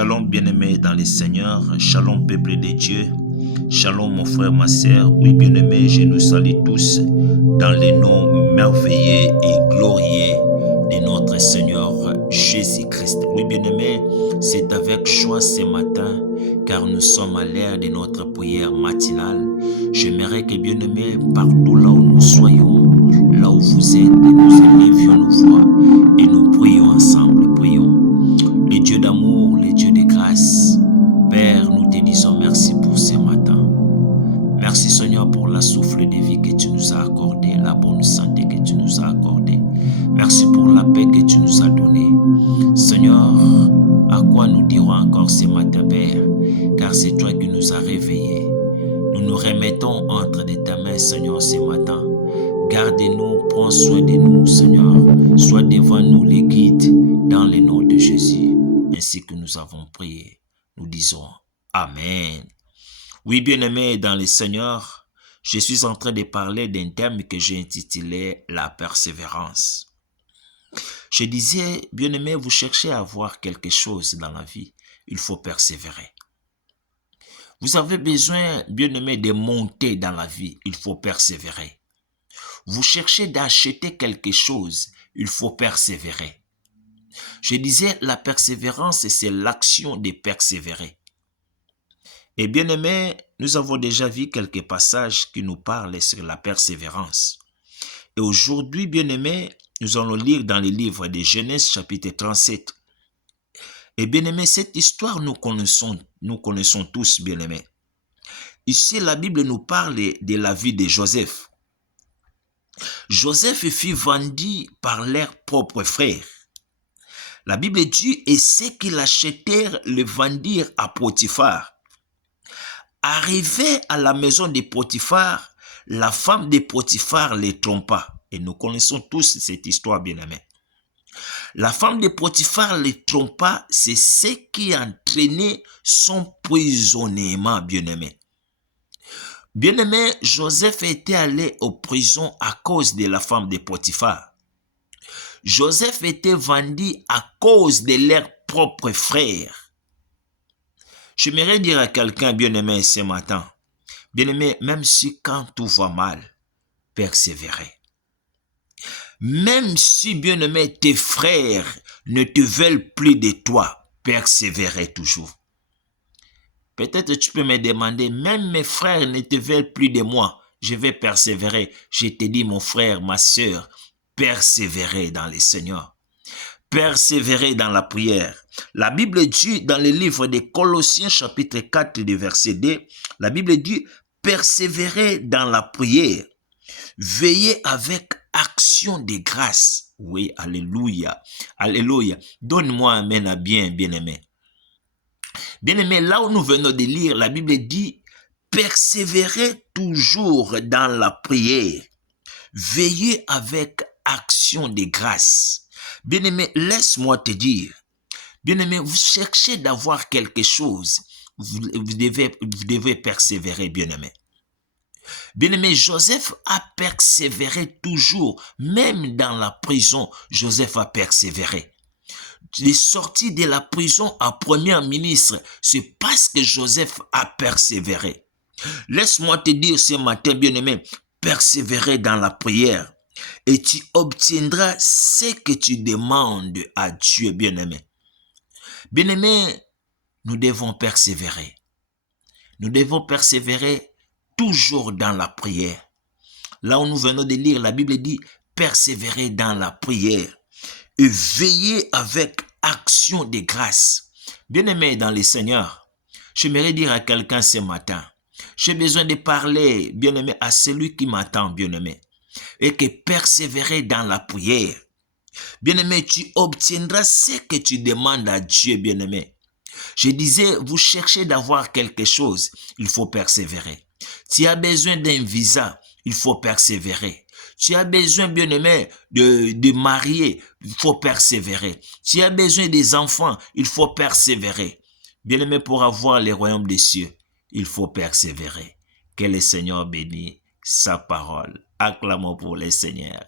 Shalom bien-aimé dans le Seigneur, shalom peuple de Dieu, shalom mon frère, ma sœur. Oui bien-aimé, je nous salue tous dans le nom merveilleux et glorieux de notre Seigneur Jésus-Christ. Oui bien-aimé, c'est avec joie ce matin car nous sommes à l'heure de notre prière matinale. J'aimerais que bien-aimé, partout là où nous soyons, là où vous êtes, nous élevions nos voix et nous prions ensemble, prions. Le Dieu d'amour, le Dieu de grâce, Père, nous te disons merci pour ce matin. Merci Seigneur pour la souffle de vie que tu nous as accordé, la bonne santé que tu nous as accordée. Merci pour la paix que tu nous as donnée. Seigneur, à quoi nous dirons encore ce matin, Père, car c'est toi qui nous as réveillés. Nous nous remettons entre ta mains, Seigneur, ce matin. Garde-nous, prends soin de nous, Seigneur. Sois devant nous les guides dans le nom de Jésus. Ainsi que nous avons prié, nous disons Amen. Oui, bien-aimés dans le Seigneur, je suis en train de parler d'un thème que j'ai intitulé la persévérance. Je disais, bien-aimés, vous cherchez à avoir quelque chose dans la vie, il faut persévérer. Vous avez besoin, bien-aimés, de monter dans la vie, il faut persévérer. Vous cherchez d'acheter quelque chose, il faut persévérer. Je disais, la persévérance, c'est l'action de persévérer. Et bien aimé, nous avons déjà vu quelques passages qui nous parlent sur la persévérance. Et aujourd'hui, bien aimé, nous allons lire dans le livre de Genèse chapitre 37. Et bien aimé, cette histoire nous connaissons tous, bien aimé. Ici, la Bible nous parle de la vie de Joseph. Joseph fut vendu par leurs propres frères. La Bible dit, et ceux qui l'achetèrent le vendirent à Potiphar. Arrivé à la maison de Potiphar, la femme de Potiphar les trompa. Et nous connaissons tous cette histoire, bien-aimés. La femme de Potiphar les trompa, c'est ce qui entraînait son prisonnièrement, bien-aimé. Bien-aimé, Joseph était allé en prison à cause de la femme de Potiphar. Joseph était vendu à cause de leurs propres frères. J'aimerais dire à quelqu'un, bien-aimé, ce matin, bien-aimé, même si quand tout va mal, persévérer. Même si, bien-aimé, tes frères ne te veulent plus de toi, persévérer toujours. Peut-être tu peux me demander, même mes frères ne te veulent plus de moi, je vais persévérer. Je te dis, mon frère, ma soeur, persévérer dans le Seigneur. Persévérer dans la prière. La Bible dit dans le livre de Colossiens chapitre 4 verset 2, la Bible dit persévérer dans la prière. Veillez avec action de grâce. Oui, alléluia. Alléluia. Donne-moi un amen à bien-aimé. Bien-aimé, là où nous venons de lire, la Bible dit persévérer toujours dans la prière. Veillez avec action de grâce. Bien-aimé, laisse-moi te dire, bien-aimé, vous cherchez d'avoir quelque chose, vous devez persévérer, bien-aimé. Bien-aimé, Joseph a persévéré toujours, même dans la prison, Joseph a persévéré. Il est sorti de la prison à premier ministre, c'est parce que Joseph a persévéré. Laisse-moi te dire ce matin, bien-aimé, persévérer dans la prière. Et tu obtiendras ce que tu demandes à Dieu, bien-aimé. Bien-aimé, nous devons persévérer. Nous devons persévérer toujours dans la prière. Là où nous venons de lire, la Bible dit persévérer dans la prière et veiller avec action de grâce. Bien-aimé dans le Seigneur, j'aimerais dire à quelqu'un ce matin, j'ai besoin de parler, bien-aimé, à celui qui m'attend, bien-aimé. Et que persévérer dans la prière. Bien-aimé, tu obtiendras ce que tu demandes à Dieu, bien-aimé. Je disais, vous cherchez d'avoir quelque chose, il faut persévérer. Tu as besoin d'un visa, il faut persévérer. Tu as besoin, bien-aimé, de marier, il faut persévérer. Tu as besoin des enfants, il faut persévérer. Bien-aimé, pour avoir le royaume des cieux, il faut persévérer. Que le Seigneur bénisse sa parole. Acclamons pour le Seigneur.